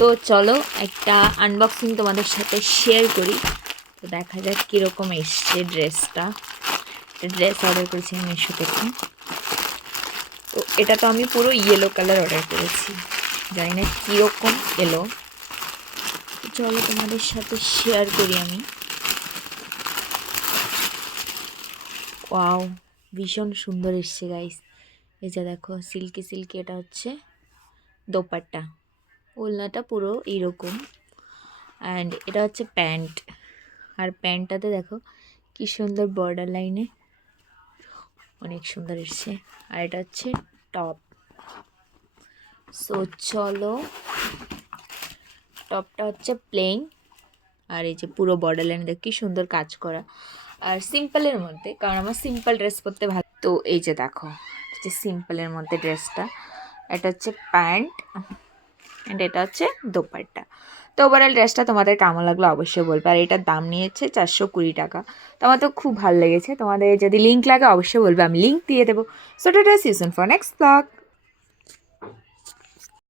তো চলো একটা আনবক্সিং তোমাদের সাথে শেয়ার করি। তো দেখা যাক কীরকম এসছে ড্রেসটা। ড্রেস অর্ডার করেছি আমি মিশো থেকে। তো এটা তো আমি পুরো ইয়েলো কালার অর্ডার করেছি, জানি না কীরকম এলো। চলো তোমাদের সাথে শেয়ার করি আমি। ওয়াও, ভীষণ সুন্দর এসছে গাইস। এই যে দেখো সিল্কি সিল্কি, এটা হচ্ছে দোপাট্টা, ওড়নাটা পুরো এইরকম। অ্যান্ড এটা হচ্ছে প্যান্ট, আর প্যান্টটাতে দেখো কি সুন্দর বর্ডার লাইনে, অনেক সুন্দর এসছে। আর এটা হচ্ছে টপ। সো চলো, টপটা হচ্ছে প্লেন, আর এই যে পুরো বর্ডার লাইনে দেখ কি সুন্দর কাজ করা, আর সিম্পলের মধ্যে, কারণ আমার সিম্পল ড্রেস পরতে ভালো। তো এই যে দেখো যে সিম্পলের মধ্যে ড্রেসটা, এটা হচ্ছে প্যান্ট অ্যান্ড এটা হচ্ছে দোপাট্টা। তো ওভারঅল ড্রেসটা তোমাদের কেমন লাগলো অবশ্যই বলবে। আর এটার দাম নিয়েছে 420 টাকা। তো আমার তো খুব ভালো লেগেছে। তোমাদের যদি লিঙ্ক লাগে অবশ্যই বলবে, আমি লিঙ্ক দিয়ে দেবো। So ta ta, see you soon for next blog.